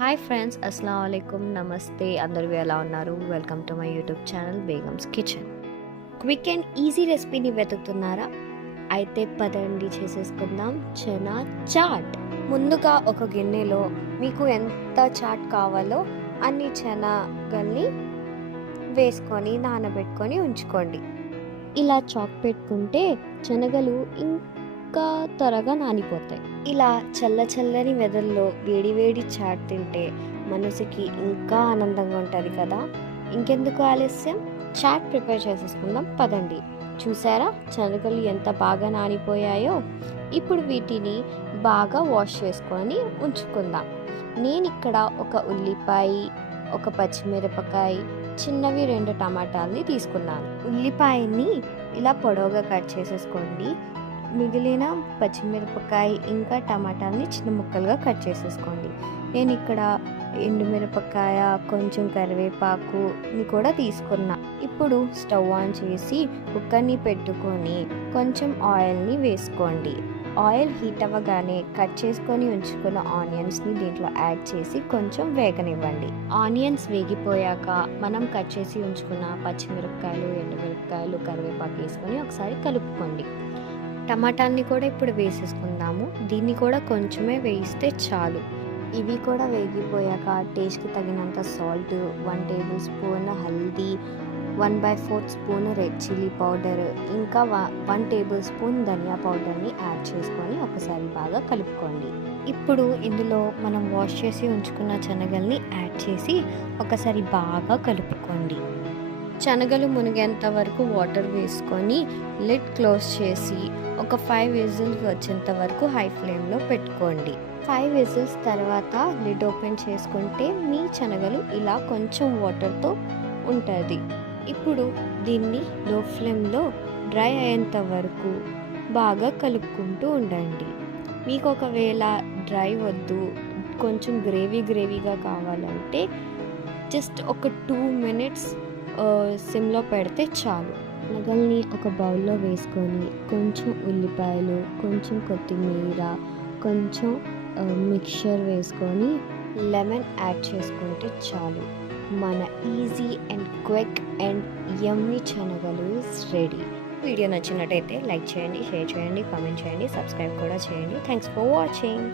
Hi friends, అస్సలాము అలైకుమ్, నమస్తే. అందరూ ఎలా ఉన్నారు? Welcome to my YouTube channel Begums kitchen. Quick and easy రెసిపీని వెతుకుతున్నారా? అయితే పదండి చేసేసుకుందాం చనా చాట్. ముందుగా ఒక గిన్నెలో మీకు ఎంత చాట్ కావాలో అన్ని శనగల్ని వేసుకొని నానబెట్టుకొని ఉంచుకోండి. ఇలా చాక్ పెట్టుకుంటే శనగలు ఇంకా త్వరగా నానిపోతాయి. ఇలా చల్లని వెదల్లో వేడి చాట్ తింటే మనసుకి ఇంకా ఆనందంగా ఉంటుంది కదా. ఇంకెందుకు ఆలస్యం, చాట్ ప్రిపేర్ చేసేసుకుందాం పదండి. చూసారా శనగలు ఎంత బాగా నానిపోయాయో? ఇప్పుడు వీటిని బాగా వాష్ చేసుకొని ఉంచుకుందాం. నేను ఇక్కడ ఒక ఉల్లిపాయ, ఒక పచ్చిమిరపకాయ, చిన్నవి 2 టమాటాలని తీసుకున్నాను. ఉల్లిపాయని ఇలా పొడవుగా కట్ చేసేసుకోండి. మిగిలిన పచ్చిమిరపకాయ ఇంకా టమాటాలని చిన్న ముక్కలుగా కట్ చేసేసుకోండి. నేను ఇక్కడ ఎండుమిరపకాయ, కొంచెం కరివేపాకుని కూడా తీసుకున్నా. ఇప్పుడు స్టవ్ ఆన్ చేసి కుక్కర్ని పెట్టుకొని కొంచెం ఆయిల్ని వేసుకోండి. ఆయిల్ హీట్ అవ్వగానే కట్ చేసుకొని ఉంచుకున్న ఆనియన్స్ని దీంట్లో యాడ్ చేసి కొంచెం వేగనివ్వండి. ఆనియన్స్ వేగిపోయాక మనం కట్ చేసి ఉంచుకున్న పచ్చిమిరపకాయలు, ఎండుమిరపకాయలు, కరివేపాకు వేసుకొని ఒకసారి కలుపుకోండి. టమాటాలని కూడా ఇప్పుడు వేసేసుకుందాము. దీన్ని కూడా కొంచెమే వేయిస్తే చాలు. ఇవి కూడా వేగిపోయాక టేస్ట్కి తగినంత salt, 1 table spoon haldi, 1/4 spoon red chilli powder, ఇంకా 1 టేబుల్ స్పూన్ ధనియా పౌడర్ని యాడ్ చేసుకొని ఒకసారి బాగా కలుపుకోండి. ఇప్పుడు ఇందులో మనం వాష్ చేసి ఉంచుకున్న శనగల్ని యాడ్ చేసి ఒకసారి బాగా కలుపుకోండి. శనగలు మునిగేంత వరకు వాటర్ వేసుకొని లిడ్ క్లోజ్ చేసి ఒక 5 విజిల్స్ వచ్చేంత వరకు హై ఫ్లేమ్లో పెట్టుకోండి. 5 విజిల్స్ తర్వాత లిడ్ ఓపెన్ చేసుకుంటే మీ శనగలు ఇలా కొంచెం వాటర్తో ఉంటుంది. ఇప్పుడు దీన్ని లో ఫ్లేమ్లో డ్రై అయ్యేంత వరకు బాగా కలుపుకుంటూ ఉండండి. మీకు ఒకవేళ డ్రై వద్దు, కొంచెం గ్రేవీగా కావాలంటే జస్ట్ ఒక 2 మినిట్స్ సిమ్లో పెడితే చాలు. శనగల్ని ఒక బౌల్లో వేసుకొని కొంచెం ఉల్లిపాయలు, కొంచెం కొత్తిమీర, కొంచెం మిక్చర్ వేసుకొని లెమన్ యాడ్ చేసుకుంటే చాలు. మన ఈజీ అండ్ క్విక్ అండ్ యమ్మీ శనగలు ఇస్ రెడీ. వీడియో నచ్చినట్టయితే లైక్ చేయండి, షేర్ చేయండి, కామెంట్ చేయండి, సబ్స్క్రైబ్ కూడా చేయండి. Thanks for watching.